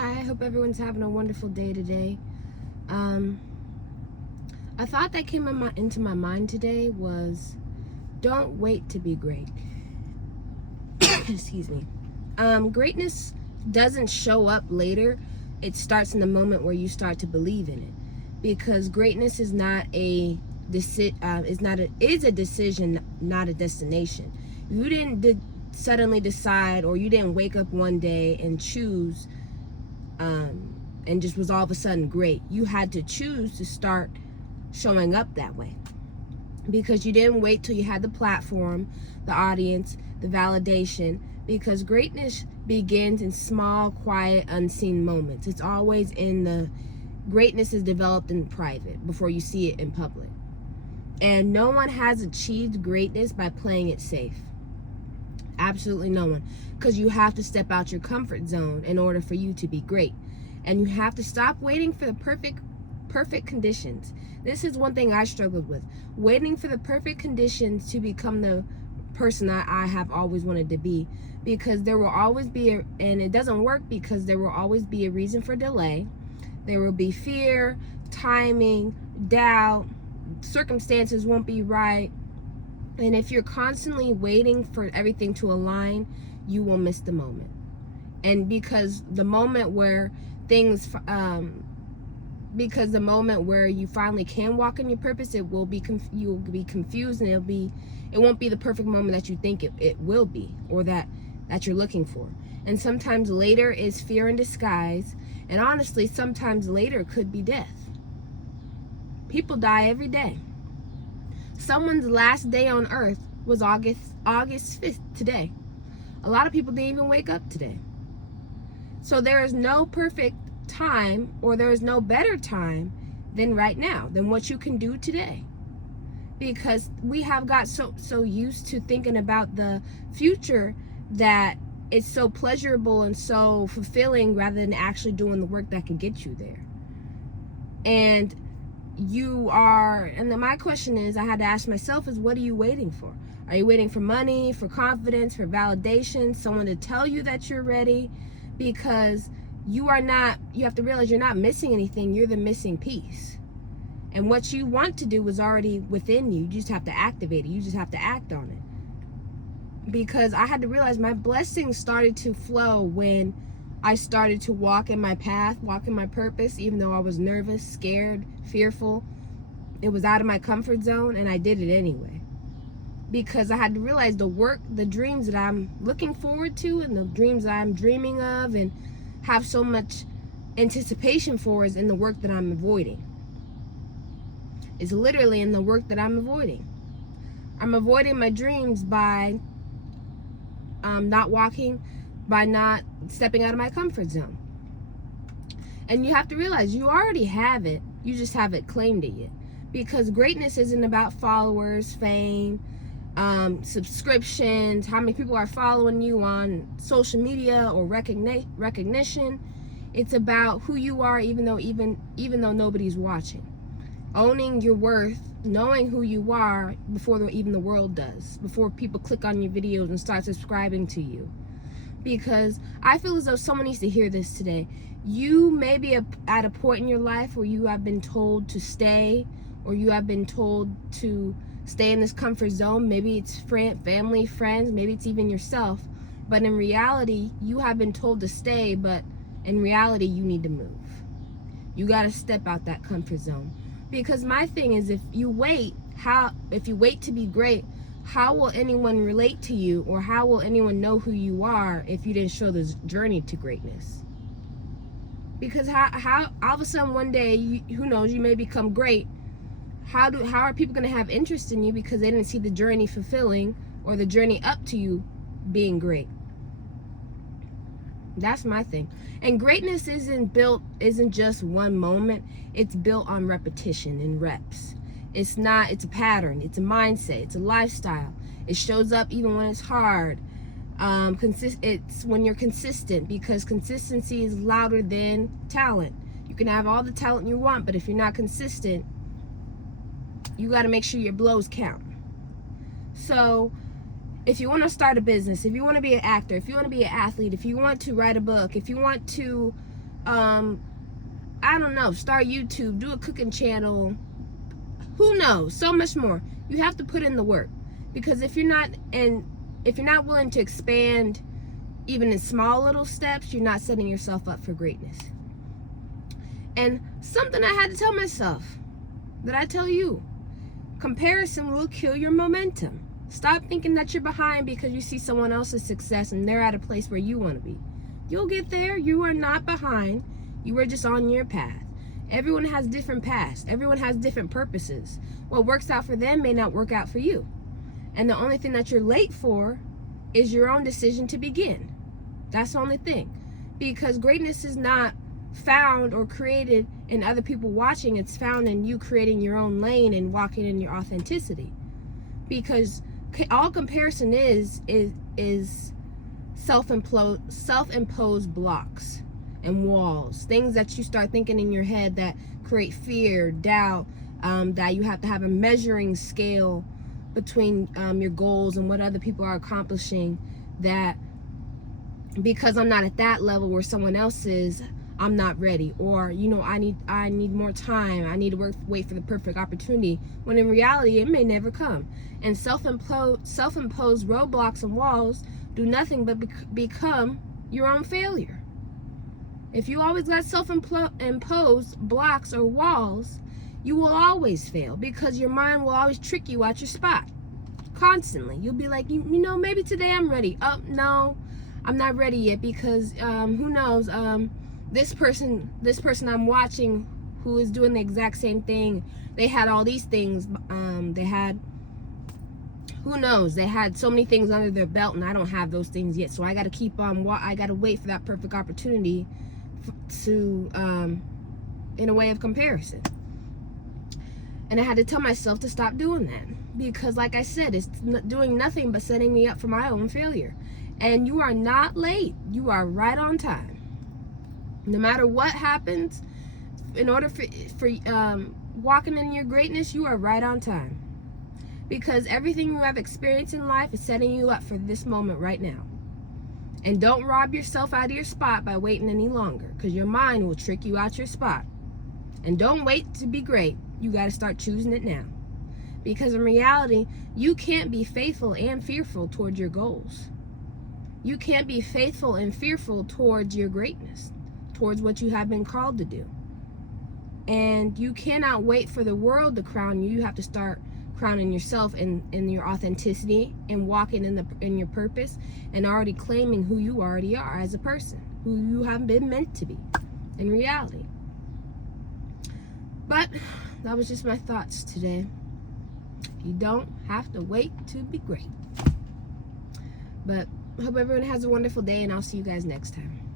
Hi, I hope everyone's having a wonderful day today. A thought that came into my mind today was, don't wait to be great. Excuse me. Greatness doesn't show up later. It starts in the moment where you start to believe in it. Because greatness is not a is a decision, not a destination. You didn't suddenly decide, or you didn't wake up one day and choose and just was all of a sudden great. You had to choose to start showing up that way, because you didn't wait till you had the platform, the audience, the validation, because greatness begins in small, quiet, unseen moments. It's always greatness is developed in private before you see it in public. And no one has achieved greatness by playing it safe. Absolutely no one. Because you have to step out your comfort zone in order for you to be great. And you have to stop waiting for the perfect conditions. This is one thing I struggled with. Waiting for the perfect conditions to become the person that I have always wanted to be. Because there will always be and it doesn't work, because there will always be a reason for delay. There will be fear, timing, doubt, circumstances won't be right. And if you're constantly waiting for everything to align, you will miss the moment. And because the moment where because the moment where you finally can walk in your purpose, you will be confused, and it won't be the perfect moment that you think it will be, or that you're looking for. And sometimes later is fear in disguise, and honestly, sometimes later could be death. People die every day. Someone's last day on earth was August 5th today. A lot of people didn't even wake up today. So there is no perfect time, or there is no better time than right now, than what you can do today. Because we have got so used to thinking about the future that it's so pleasurable and so fulfilling, rather than actually doing the work that can get you there. And my question is, I had to ask myself, is what are you waiting for? Are you waiting for money, for confidence, for validation, someone to tell you that you're ready? Because you have to realize you're not missing anything, you're the missing piece. And what you want to do is already within you. You just have to activate it. You just have to act on it. Because I had to realize my blessings started to flow when I started to walk in my path, walk in my purpose, even though I was nervous, scared, fearful. It was out of my comfort zone, and I did it anyway. Because I had to realize the dreams that I'm looking forward to, and the dreams that I'm dreaming of and have so much anticipation for, is in the work that I'm avoiding. It's literally in the work that I'm avoiding. I'm avoiding my dreams by not stepping out of my comfort zone. And you have to realize you already have it, you just haven't claimed it yet. Because greatness isn't about followers, fame, subscriptions, how many people are following you on social media, or recognition. It's about who you are, even though nobody's watching. Owning your worth, knowing who you are before even the world does, before people click on your videos and start subscribing to you. Because I feel as though someone needs to hear this today. You may be at a point in your life where you have been told to stay, or you have been told to stay in this comfort zone. Maybe it's family, friends, maybe it's even yourself. But in reality, you have been told to stay, but in reality, you need to move. You got to step out that comfort zone. Because my thing is, if you wait to be great, how will anyone relate to you, or how will anyone know who you are if you didn't show this journey to greatness? Because how all of a sudden one day, who knows, you may become great. How are people going to have interest in you because they didn't see the journey fulfilling, or the journey up to you being great? That's my thing. And greatness isn't just one moment. It's built on repetition and reps. It's a pattern, it's a mindset, it's a lifestyle. It shows up even when it's hard. It's when you're consistent, because consistency is louder than talent. You can have all the talent you want, but if you're not consistent, you got to make sure your blows count. So if you want to start a business, if you want to be an actor, if you want to be an athlete, if you want to write a book, if you want to I don't know, start YouTube, do a cooking channel, who knows, so much more. You have to put in the work, because if you're not willing to expand even in small little steps, you're not setting yourself up for greatness. And something I had to tell myself, that I tell you, comparison will kill your momentum. Stop thinking that you're behind because you see someone else's success and they're at a place where you want to be. You'll get there. You are not behind. You are just on your path. Everyone has different paths. Everyone has different purposes. What works out for them may not work out for you. And the only thing that you're late for is your own decision to begin. That's the only thing. Because greatness is not found or created in other people watching. It's found in you creating your own lane and walking in your authenticity. Because all comparison is self-imposed blocks and walls, things that you start thinking in your head that create fear, doubt, that you have to have a measuring scale between your goals and what other people are accomplishing, that because I'm not at that level where someone else is, I'm not ready, or I need more time, I need to wait for the perfect opportunity, when in reality it may never come. And self-imposed roadblocks and walls do nothing but become your own failure. If you always got self-imposed blocks or walls, you will always fail, because your mind will always trick you out your spot constantly. You'll be like, maybe today I'm ready. Oh no, I'm not ready yet, because who knows, this person I'm watching who is doing the exact same thing, they had all these things, they had so many things under their belt, and I don't have those things yet. So I got to keep on, I got to wait for that perfect opportunity to in a way of comparison. And I had to tell myself to stop doing that, because like I said, it's doing nothing but setting me up for my own failure. And you are not late. You are right on time. No matter what happens, in order for walking in your greatness, you are right on time. Because everything you have experienced in life is setting you up for this moment right now. And don't rob yourself out of your spot by waiting any longer, because your mind will trick you out your spot. And don't wait to be great. You got to start choosing it now. Because in reality, you can't be faithful and fearful towards your goals. You can't be faithful and fearful towards your greatness, towards what you have been called to do. And you cannot wait for the world to crown you. You have to start crowning yourself in your authenticity, and walking in your purpose, and already claiming who you already are as a person, who you have been meant to be in reality. But that was just my thoughts today. You don't have to wait to be great. But I hope everyone has a wonderful day, and I'll see you guys next time.